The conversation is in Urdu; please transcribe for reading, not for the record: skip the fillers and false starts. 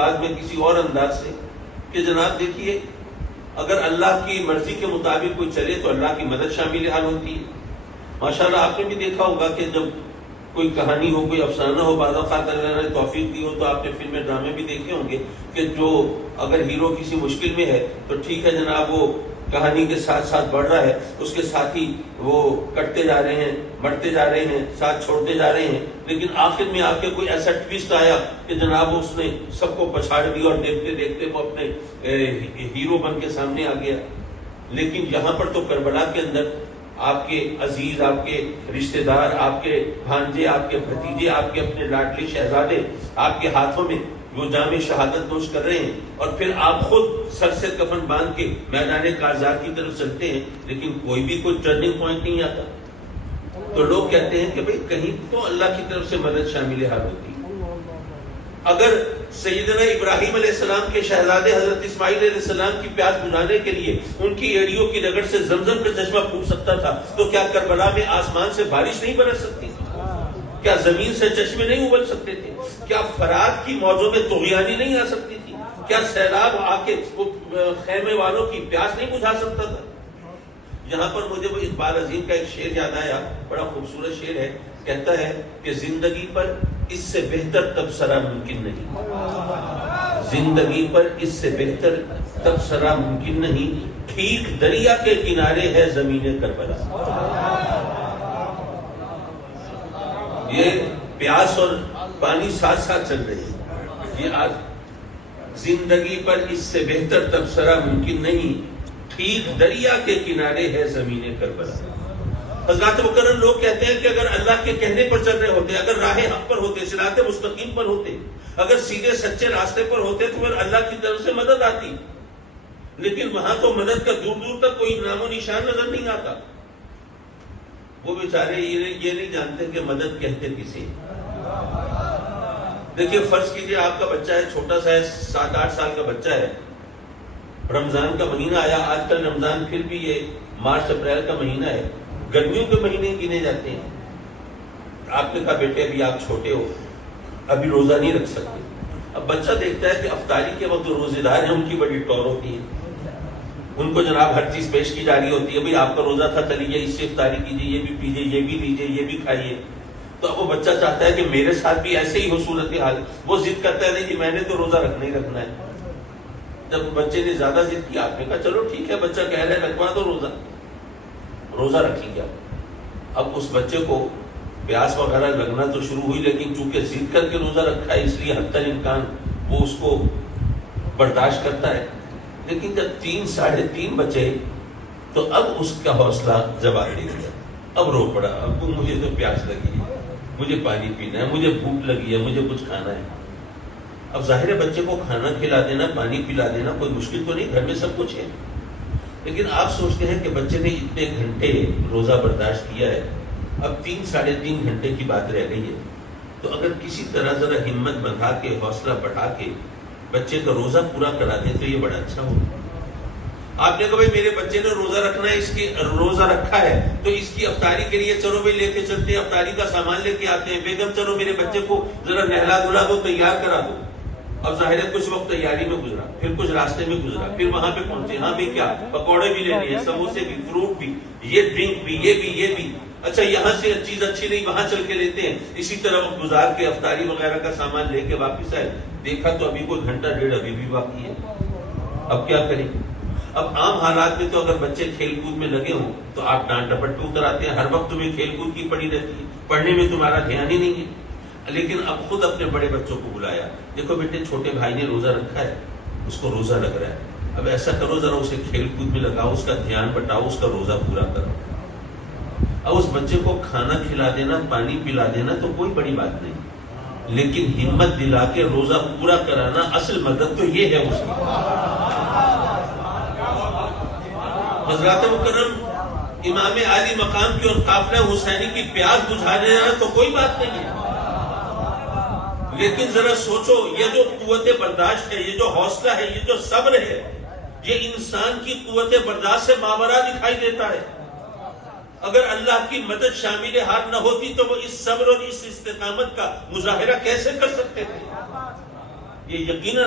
الفاظ میں کسی اور انداز سے کہ جناب دیکھیے اگر اللہ کی مرضی کے مطابق کوئی چلے تو اللہ کی مدد شامل حال ہوتی ہے. ماشاءاللہ آپ نے بھی دیکھا ہوگا کہ جب کوئی کہانی ہو کوئی افسانہ ہو بعض اوقات اللہ نے توفیق دی ہو تو آپ نے فلمیں ڈرامے بھی دیکھے ہوں گے کہ جو اگر ہیرو کسی مشکل میں ہے تو ٹھیک ہے جناب وہ کہانی کے ساتھ ساتھ بڑھ رہا ہے, اس کے ساتھ ہی وہ کٹتے جا رہے ہیں بڑھتے جا رہے ہیں ساتھ چھوڑتے جا رہے ہیں, لیکن آخر میں آ کے کوئی ایسا ٹویسٹ آیا کہ جناب اس نے سب کو پچھاڑ دیا اور دیکھتے دیکھتے وہ اپنے ہیرو بن کے سامنے آ گیا. لیکن یہاں پر تو کربلا کے اندر آپ کے عزیز, آپ کے رشتہ دار, آپ کے بھانجے, آپ کے بھتیجے, آپ کے اپنے لاڈلے شہزادے آپ کے ہاتھوں میں وہ جام شہادت نوش کر رہے ہیں, اور پھر آپ خود سر سے کفن باندھ کے میدان کارزات کی طرف چلتے ہیں, لیکن کوئی ٹرننگ پوائنٹ نہیں آتا. تو لوگ کہتے ہیں کہ بھئی کہیں تو اللہ کی طرف سے مدد شامل حال ہوتی. اگر سیدنا ابراہیم علیہ السلام کے شہزادے حضرت اسماعیل علیہ السلام کی پیاس بجھانے کے لیے ان کی ایڑیوں کی رگڑ سے زمزم کا چشمہ پھوٹ سکتا تھا, تو کیا کربلا میں آسمان سے بارش نہیں برس سکتی تھی؟ کیا زمین سے چشمے نہیں ابل سکتے تھے؟ کیا فرات کی موجوں میں طغیانی نہیں آ سکتی تھی؟ کیا سیلاب آ کے خیمے والوں کی پیاس نہیں بجھا سکتا تھا؟ یہاں پر مجھے وہ اقبال عظیم کا ایک شعر یاد آیا, بڑا خوبصورت شعر ہے. کہتا ہے کہ زندگی پر اس سے بہتر تبصرہ ممکن نہیں, زندگی پر اس سے بہتر تبصرہ ممکن نہیں, ٹھیک دریا کے کنارے ہے زمین کربلا. یہ پیاس اور پانی ساتھ ساتھ چل رہے ہیں. یہ آج زندگی پر اس سے بہتر تبصرہ ممکن نہیں, ٹھیک دریا کے کنارے ہے زمین کربلا. حضرات مکرم لوگ کہتے ہیں کہ اگر اللہ کے کہنے پر چل رہے ہوتے, اگر راہ حق پر ہوتے, صراط مستقیم پر ہوتے, اگر سیدھے سچے راستے پر ہوتے تو پھر اللہ کی طرف سے مدد آتی, لیکن وہاں تو مدد کا دور دور تک کوئی نام و نشان نظر نہیں آتا. وہ بیچارے یہ نہیں جانتے کہ مدد کہتے کسے. دیکھیے فرض کیجئے آپ کا بچہ ہے, چھوٹا سا ہے, 7-8 سال کا بچہ ہے, رمضان کا مہینہ آیا. آج کل رمضان پھر بھی یہ مارچ اپریل کا مہینہ ہے, گرمیوں کے مہینے گنے جاتے ہیں. آپ نے کہا بیٹے ابھی آپ چھوٹے ہو, ابھی روزہ نہیں رکھ سکتے. اب بچہ دیکھتا ہے کہ افطاری کے وقت جو روزے دار ہیں ان کی بڑی ٹور ہوتی ہے, ان کو جناب ہر چیز پیش کی جا رہی ہوتی ہے. بھئی آپ کا روزہ تھا, چلیے اس سے افطاری کیجیے, یہ بھی پیجیے, یہ بھی لیجیے, یہ بھی کھائیے. تو اب وہ بچہ چاہتا ہے کہ میرے ساتھ بھی ایسے ہی ہو صورت حال. وہ ضد کرتا ہے نہیں جی میں نے تو روزہ رکھنا ہی رکھنا ہے. جب بچے نے زیادہ ضد کیا, آپ نے کہا چلو ٹھیک ہے بچہ کہہ رہا ہے رکھوا دو روزہ رکھی گیا. اب اس بچے کو پیاس وغیرہ لگنا تو شروع ہوئی, لیکن چونکہ ضد کر کے روزہ رکھا ہے اس لیے حتی الامکان وہ اس کو برداشت کرتا ہے. لیکن جب 3-3:30 بچے تو اب اس کا حوصلہ جواب دے دیا, اب رو پڑا, اب مجھے تو پیاس لگی ہے, مجھے پانی پینا ہے, مجھے بھوک لگی ہے, مجھے کچھ کھانا ہے. اب ظاہر ہے بچے کو کھانا کھلا دینا, پانی پلا دینا کوئی مشکل تو نہیں, گھر میں سب کچھ ہے. لیکن آپ سوچتے ہیں کہ بچے نے اتنے گھنٹے روزہ برداشت کیا ہے, اب 3-3.5 گھنٹے کی بات رہ گئی ہے. تو اگر کسی طرح ذرا ہمت بندھا کے, حوصلہ بڑھا کے بچے کا روزہ پورا کرا دیں تو یہ بڑا اچھا ہوگا. آپ نے کہا بھائی میرے بچے نے روزہ رکھنا ہے, اس کی روزہ رکھا ہے تو اس کی افطاری کے لیے چلو بھائی لے کے چلتے ہیں, افطاری کا سامان لے کے آتے ہیں. بیگم چلو میرے بچے کو ذرا نہلا دھلا دو, تیار کرا دو. اب ظاہر ہے کچھ وقت تیاری میں گزرا, پھر کچھ راستے میں گزرا, پھر وہاں پہ پہنچے, ہاں بھی کیا پکوڑے بھی لینے ہیں, سموسے بھی, فروٹ بھی, یہ ڈرنک بھی, یہ بھی. اچھا یہاں سے چیز اچھی نہیں وہاں چل کے لیتے ہیں. اسی طرح وقت گزار کے افطاری وغیرہ کا سامان لے کے واپس آئے, دیکھا تو ابھی کوئی 1-1.5 ابھی بھی باقی ہے. اب کیا کریں؟ اب عام حالات میں تو اگر بچے کھیل کود میں لگے ہوں تو آپ ڈانٹ ڈپٹ پہ اتر آتے ہیں, ہر وقت تمہیں کھیل کود کی پڑی رہتی ہے, پڑھنے میں تمہارا دھیان ہی نہیں ہے. لیکن اب خود اپنے بڑے بچوں کو بلایا, دیکھو بیٹے چھوٹے بھائی نے روزہ رکھا ہے, اس کو روزہ لگ رہا ہے, اب ایسا کرو ذرا اسے کھیل کود میں لگاؤ, اس کا دھیان بٹاؤ, اس کا روزہ پورا کرو. اب اس بچے کو کھانا کھلا دینا, پانی پلا دینا تو کوئی بڑی بات نہیں, لیکن ہمت دلا کے روزہ پورا کرانا اصل مدد تو یہ ہے اس کی. حضرات مکرم امام عالی مقام کی اور قافلہ حسینی کی پیاس بجھا دینا تو کوئی بات نہیں ہے, لیکن ذرا سوچو یہ جو قوت برداشت ہے, یہ جو حوصلہ ہے, یہ جو صبر ہے, یہ انسان کی قوت برداشت سے ماورا دکھائی دیتا ہے. اگر اللہ کی مدد شامل حال نہ ہوتی تو وہ اس صبر اور اس استقامت کا مظاہرہ کیسے کر سکتے تھے؟ یہ یقیناً